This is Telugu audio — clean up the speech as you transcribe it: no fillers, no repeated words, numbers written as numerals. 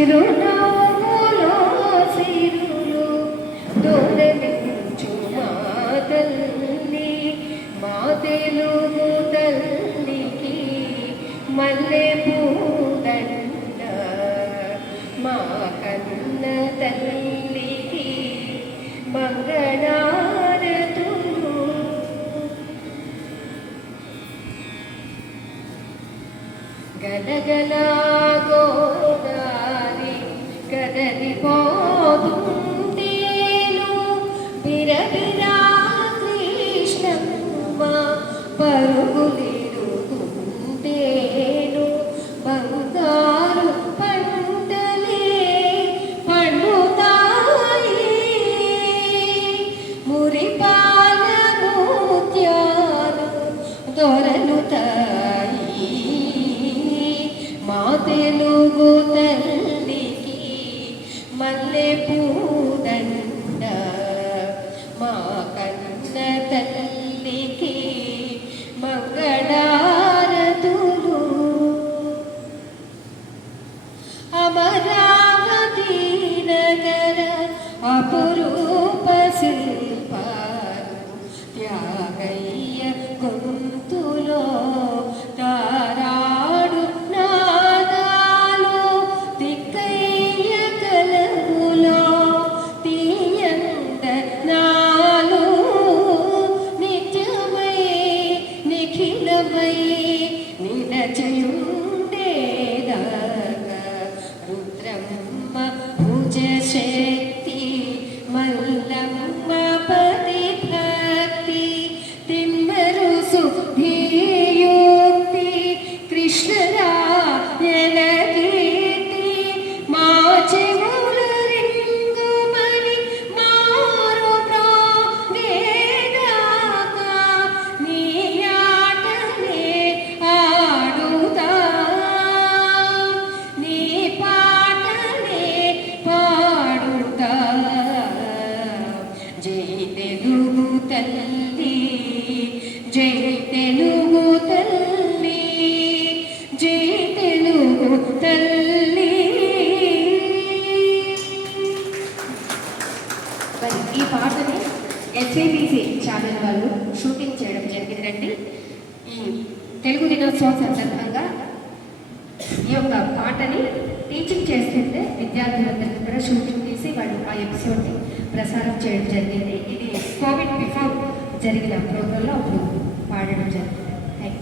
చిరునవ్వులో సిరులు తొలగించు మా తల్లి, మా తెలుగు తల్లికి మల్లె పూదండ, మా కన్న తల్లికి మంగళారతులు. గలగల గోదారి కదలిపోతుంటేను, బిరబిరా కృష్ణమ్మ పరుగులిరుతుంటేను, బంగారు పంటలే పండుతాయి, మురిపాల ముత్యాలు దొరలుతాయి. మా తెలుగు తల్లికి మల్లె పూదండ, మా కన్న తల్లికి మంగళారతులు. అమరావతి నగర అపురూప శిల్పాలు, త్యాగయ్య గొంతులో తారాడు నాదాలు, తిక్కయ్య కలములో తీయంద నాలు, నిత్యమై నిఖిలమై నిలచయుండేదాకా రుద్రమ్మ భుజ శక్తి, మల్లమ్మ పతి భక్తి, తిమ్మరు శుద్ధియుక్తి, కృష్ణరాయన కీర్తి, మా చెవుల రింగుమని మారు మ్రోగేదాకా నీ ఆటనే ఆడుతా, నీ పాటనే పాడుతా. జై తెలుగు తల్లి, జై తెలుగు తల్లి, జై తెలుగు తల్లి. మరి ఈ పాటని ఎస్ఏబిసి ఛానల్ వాళ్ళు షూటింగ్ చేయడం జరిగిందండి. ఈ తెలుగు దినోత్సవం సందర్భంగా ఈ యొక్క పాటని టీచింగ్ చేస్తుంటే విద్యార్థులందరికీ కూడా షూటింగ్ తీసి వాళ్ళు ఆ ఎపిసోడ్ని ప్రసారం చేయడం జరిగింది. ఇది కోవిడ్ బిఫోర్ జరిగిన ప్రోగ్రాంలో అప్పుడు పాడడం జరిగింది.